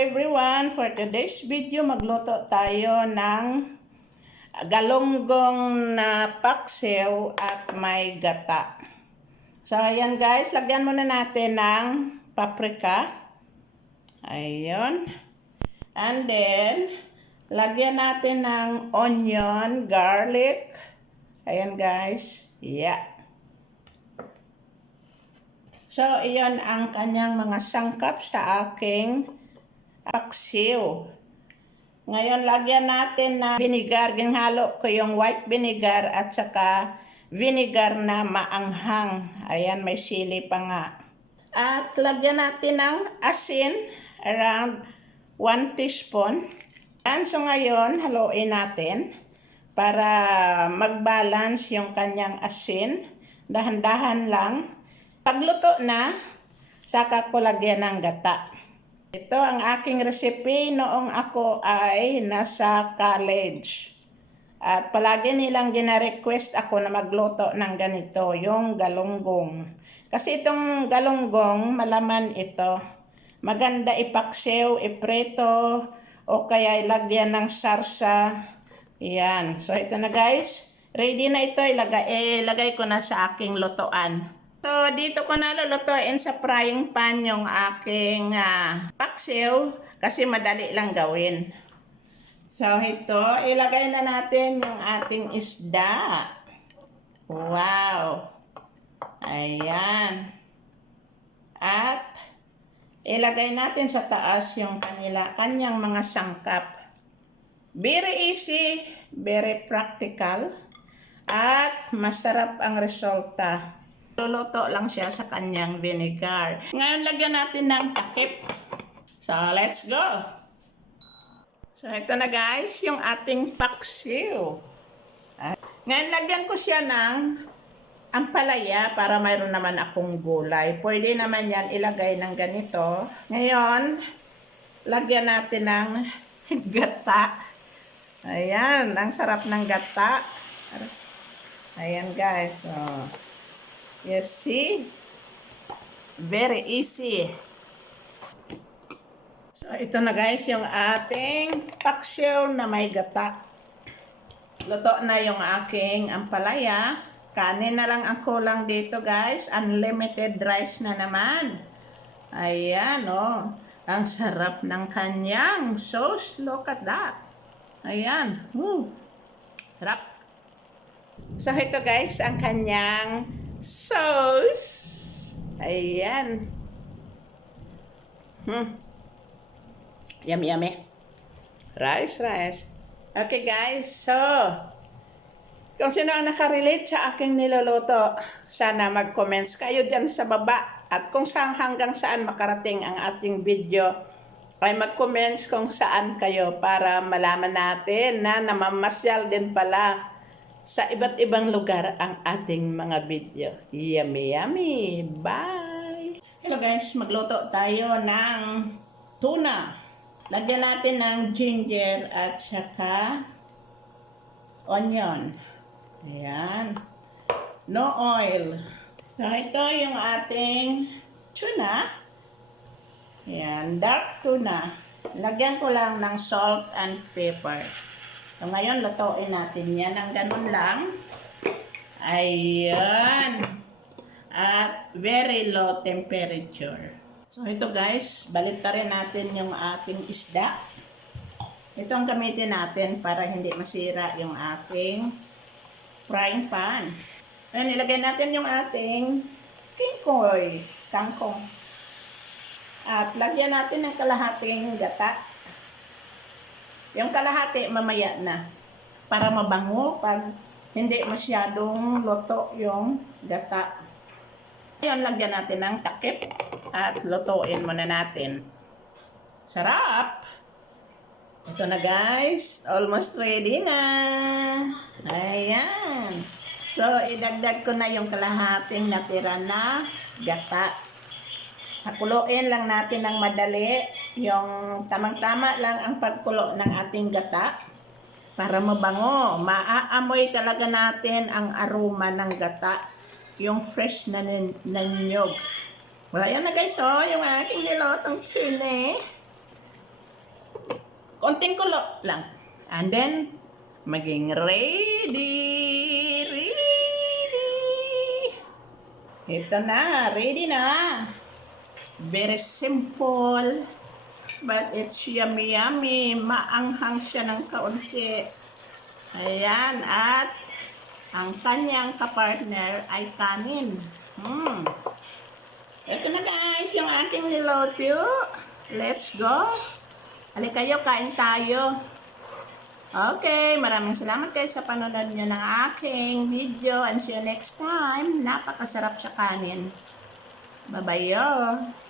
everyone! For today's video, magluto tayo ng galunggong na paksiw at may gata. So, ayan guys, lagyan muna natin ng paprika. Ayun. And then, lagyan natin ng onion, garlic. Ayan guys. Yeah. So, iyon ang kanyang mga sangkap sa aking paksiw. Ngayon, lagyan natin na vinegar. Ginhalo ko yung white vinegar at saka vinegar na maanghang. Ayan, may sili pa nga. At lagyan natin ng asin, around 1 teaspoon. And so ngayon, haluin natin para mag-balance yung kanyang asin. Dahan-dahan lang. Pagluto na, saka ko lagyan ng gata. Ito ang aking recipe noong ako ay nasa college. At palagi nilang gina-request ako na magluto ng ganito, yung galunggong. Kasi itong galunggong, malaman ito. Maganda ipaksiw, ipreto, o kaya ilagyan ng sarsa. Yan. So ito na guys. Ready na ito. Ilagay ko na sa aking lutoan. So, dito ko nalulutuin sa frying pan yung aking paksiw kasi madali lang gawin. So, ito, ilagay na natin yung ating isda. Wow! Ayan. At, ilagay natin sa taas yung kanyang mga sangkap. Very easy, very practical, at masarap ang resulta. Luluto lang siya sa kanyang vinegar. Ngayon, lagyan natin ng takip. So, let's go! So, ito na guys, yung ating paksiw. Ngayon, lagyan ko siya ng ampalaya para mayroon naman akong gulay. Pwede naman yan ilagay ng ganito. Ngayon, lagyan natin ng gata. Ayan, ang sarap ng gata. Ayan guys, oh. You see? Very easy. So, ito na guys, yung ating paksiw na may gata. Luto na yung aking ampalaya. Kanin na lang ang kulang dito guys. Unlimited rice na naman. Ayan, oh. Ang sarap ng kanyang sauce. Look at that. Ayan. Sarap. So, ito guys, ang kanyang sauce. Ayan. Yummy, yummy. Rice. Okay guys, so kung sino ang nakarelate sa aking niluluto, sana mag-comments kayo dyan sa baba. At kung hanggang saan makarating ang ating video, ay mag-comments kung saan kayo para malaman natin na namamasyal din pala sa iba't ibang lugar ang ating mga video. Yummy, yummy. Bye! Hello guys, magluto tayo ng tuna. Lagyan natin ng ginger at saka onion. Ayan. No oil. So, ito yung ating tuna. Ayan, dark tuna. Lagyan ko lang ng salt and pepper. So, ngayon, lutuin natin yan ng ganun lang. Ayan. At very low temperature. So, ito guys, baliktarin natin yung ating isda. Ito ang gamitin natin para hindi masira yung ating frying pan. Ayan, ilagay natin yung ating kangkong. At lagyan natin ng kalahating gata. Yung kalahati mamaya na para mabango pag hindi masyadong luto yung gata. Ngayon, lagyan natin ng takip at lutuin muna natin. Sarap! Ito na guys, almost ready na. Ayan. So, idagdag ko na yung kalahating natira na gata. Hakuloyin lang natin ng madali. Yung tamang-tama lang ang pagkulo ng ating gata para mabango. Maaamoy talaga natin ang aroma ng gata. Yung fresh na nanyog. Well, ayan na guys, oh, yung aking nilotong tuna. Konting kulo lang. And then, maging ready. Ready. Ito na, ready na. Very simple. But it's yummy yummy. Maanghang siya ng kaunti. Ayan, at ang kanyang kapartner ay kanin. Ito na guys, yung ating niluto. Let's go. Halika kayo, kain tayo. Okay, maraming salamat kayo sa panonood nyo ng aking video. And see you next time. Napakasarap sa kanin. Bye-bye.